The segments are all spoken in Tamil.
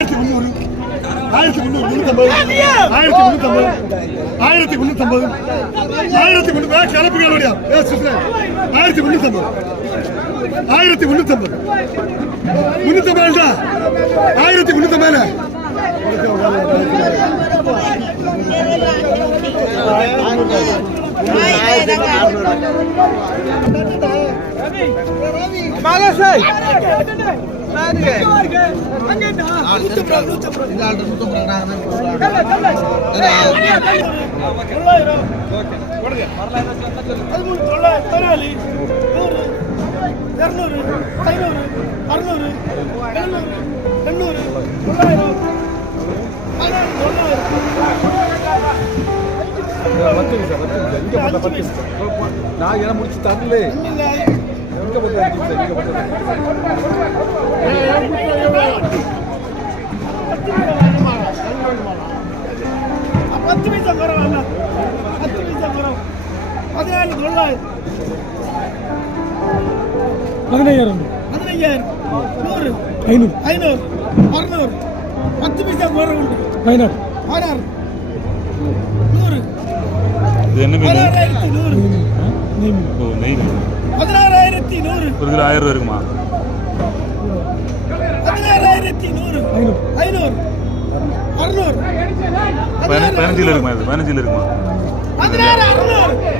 ஆயிரத்தி முந்நூறு ஆயிரத்தி முந்நூத்தம்பது ஆயிரத்தி முந்நூத்தம்பது ஆயிரத்தி முந்நூறு கிளப்புகள் ஆயிரத்தி முந்நூத்தம்பது ஆயிரத்தி முந்நூத்தம்பது முந்நூத்தம்பதுடா ஆயிரத்தி முந்நூத்தம்பது பதிமூணு தொள்ளாயிரம் தொண்ணூறு. நூறு இரநூறு ஐநூறு அறுநூறு எழுநூறு எண்ணூறு தொள்ளாயிரம். பதினாறு தொள்ளாயிரம் நான் என்ன முடிச்சு தரல. பத்து பைசா அண்ணா பத்து பைசா மரம் பதினாலு தொள்ளாயிரம் பதினையாயிரம் பதினைஞ்சாயிரம் நூறு ஐநூறு ஐநூறு அறுநூறு பத்து பைசா குறை உண்டு பதினாறு பதினாறு நூறு இது பதினாறாயிரத்தி நூறு ஓ நெய் பதினாறாயிரத்தி நூறு. ஒரு கிலோ ஆயிரம் ரூபா இருக்குமா? பதினாறாயிரத்தி நூறு. ஐநூறு. அறுநூறு. பதின- பதினஞ்சு கிலோ இருக்குமா இது? பதினஞ்சு கிலோ இருக்குமா? பதினாறு அறுநூறு.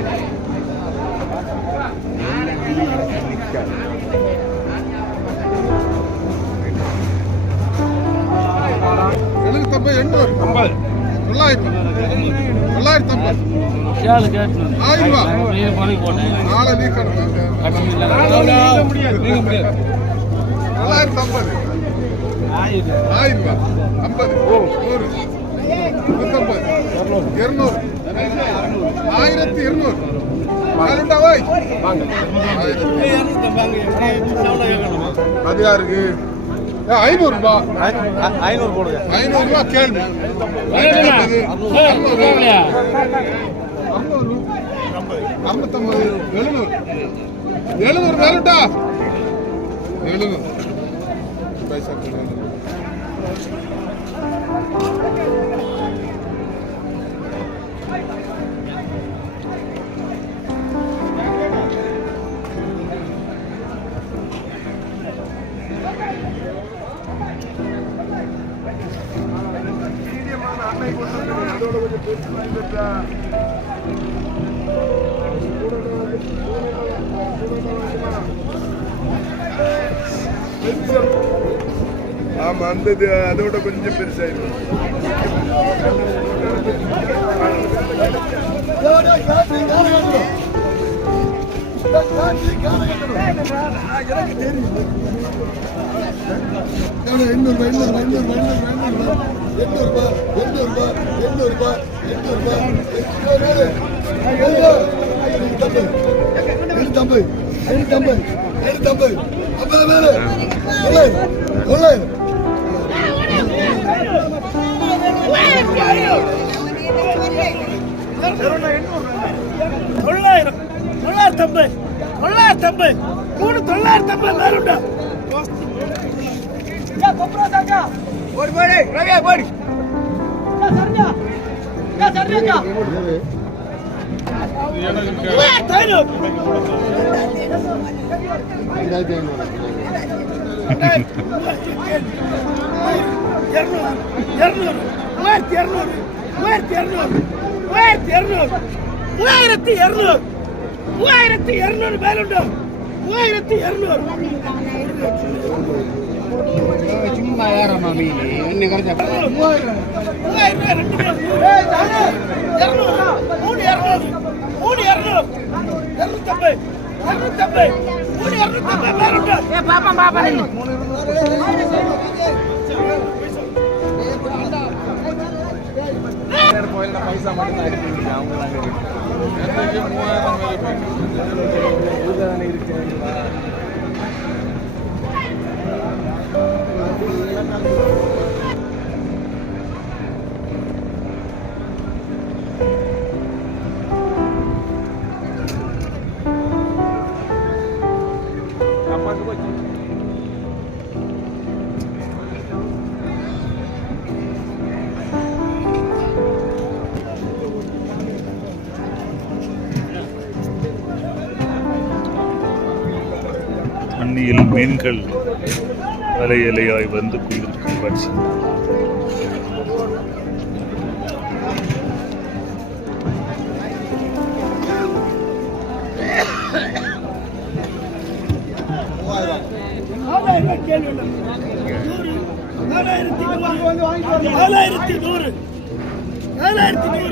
எழுநூத்தம்பது எண்ணூறு தொள்ளாயிரத்தி தொள்ளாயிரத்தி ஐம்பது. ஆயிரம்? ரூபா நாளை நீ தொள்ளாயிரத்தி ஐம்பது. ஆயிரம். ரூபா ஐம்பது. நூறு. நூற்றம்பது இருநூறு. ஆயிரத்தி இருநூறு. வேணுண்டா ஏ, ஐநூறு போடுங்க. ஐநூறு ரூபா கேள்வி. ஐம்பத்தொம்பது எழுநூறு. எழுநூறு வேணுண்டா எழுநூறு. பைசா ஆமா அந்த இது அதோட கொஞ்சம் பெருசாயிருக்கும் எனக்கு தெரியும் எண்ணூறு ரூபாய் எண்ணூறு ரூபாய் எண்ணூறு ரூபாய் எண்ணூறு ரூபாய் எழுநூத்தம்பது எழுநூத்தம்பது எழுநூத்தம்பது ஐம்பது மேலே தொள்ளாயிரம் தொள்ளாயிரம் தொள்ளாயிரம் தொள்ளாயிரத்தி ஐம்பது தொள்ளாயிரத்தி ஐம்பது மூணு தொள்ளாயிரத்தி ஐம்பது வேறுண்டா ஒரு போடு. ரவியா போடு. மூவாயிரத்தி இருநூறு. மூவாயிரத்தி இருநூறு மேலுண்டு. மூவாயிரத்தி இருநூறு. மூணு இருநூறு மூணு இருநூறு இருநூத்தம்பது இருநூத்தம்பது மூணு இருநூத்தம்பது மேலுண்டு பைசா மட்டும் தான் இருக்கு அவங்க தாங்க இருக்கு மூவாயிரம் இருக்கு நதியில் மீன்கள் அலை அலையாய் வந்து கொண்டிருக்கும் காட்சி நாலாயிரம் நூறு. நாலாயிரத்தி நூறு. நாலாயிரத்தி நூறு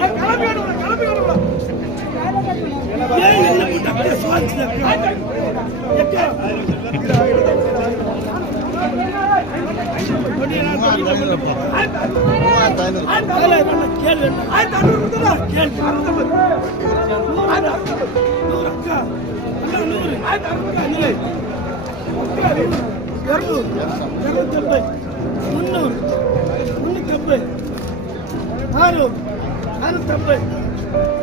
நாலாயிரத்தி நூறு ஏன் என்ன போட்டு அப்படியே சுவாசிச்சு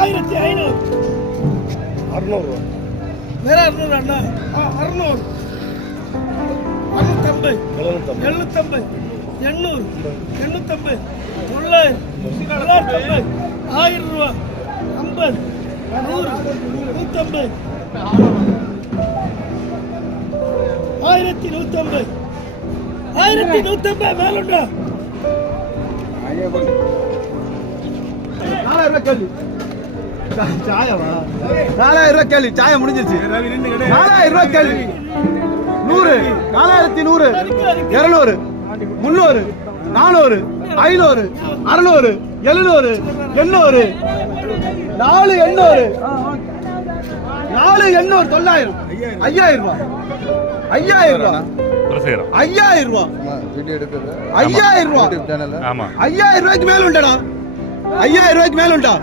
ஆயிரத்தி ஐநூறு. அறுநூறு. வேற அறுநூறு அண்ணா. அறுநூறு. அறுநூத்தம்பது. எழுநூத்தம்பது. எண்ணூறு. எண்ணூத்தம்பது. தொள்ளாயிரம். தொள்ளாயிரத்தம்பது. ஆயிரம் ரூபா. ஐம்பது. நூறு. நூற்றம்பது ஆயிரத்தி நூற்றம்பது ஆயிரத்தி நூற்றம்பது மேலுண்டா நாலாயிரம் ரூபாய் கேள்வி. நாலாயிரம் ரூபாய் கேள்வி சாயம் முடிஞ்சிருச்சு. நாலாயிரம் ரூபாய் கேள்வி. நூறு நாலாயிரத்தி நூறு இருநூறு முந்நூறு நானூறு ஐநூறு அறுநூறு எழுநூறு எண்ணூறு நாலு எண்ணூறு நாலு எண்ணூறு தொள்ளாயிரம். ஐயாயிரம். ரூபாய் ஐயாயிரம் ரூபாய் ஐயாயிரம் ரூபாய் ஐயாயிரம் ரூபாய் யூடியூப் சேனல்ல ஆமா. ஐயாயிரம் ரூபாய்க்கு மேல உண்டடா. ஐயாயிரம் ரூபாய்க்கு மேல உண்டா.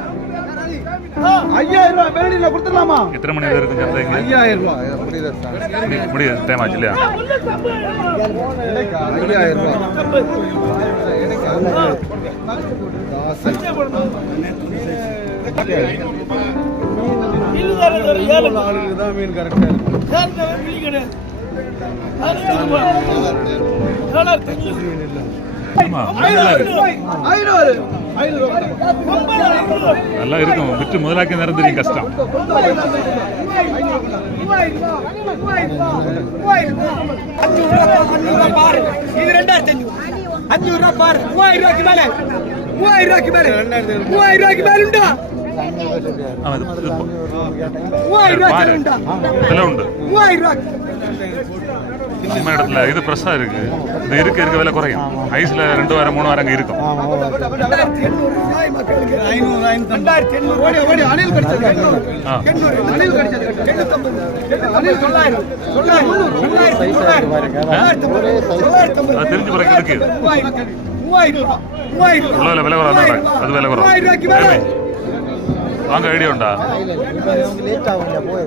ஐயாயிரம் ரூபாய் வேலையில கொடுத்துடலாமா? எத்தனை மணி வரை இருக்கும் சந்தைங்க ஐயாயிரம் ரூபாய். முடியுது டைம் ஆச்சு இல்லையா? ஐயாயிரம் ரூபாய் ஆளுக்கு தான் மீன் கரெக்டா இருக்கு ஆமா நல்லா இருக்கு ஐநூறு ஐநூறு. நல்லா இருக்கும் விட்டு முதலாக்கி நேரம் தெரியும் கஷ்டம் இது ரெண்டாயிரத்தி அஞ்சூறு அஞ்சூறு ரூபா பாரு மூவாயிரம் ரூபாய்க்கு மேல மூவாயிரம் ரூபாய்க்கு மேல மூவாயிரம் ரூபாய்க்கு மேல உண்டா ஆமா, இது- இது போ- மூவாயிரம் ரூபாய்க்கு பாரு. மேல உண்டா விலை உண்டு மூவாயிரம் ரூபாய்க்கு நம்ம இடத்துல இது ஃப்ரெஷ்ஷாக இருக்கு. இது இருக்க இருக்க விலை குறையும். ஐஸ்ல ரெண்டு வாரம் மூணு வாரம் அங்கே இருக்கும். தெரிஞ்சு பிறகு இருக்கு உள்ள விலை குறை அது விலை குறை வாங்க ஐடியா உண்டா? லேட் ஆகும் போய்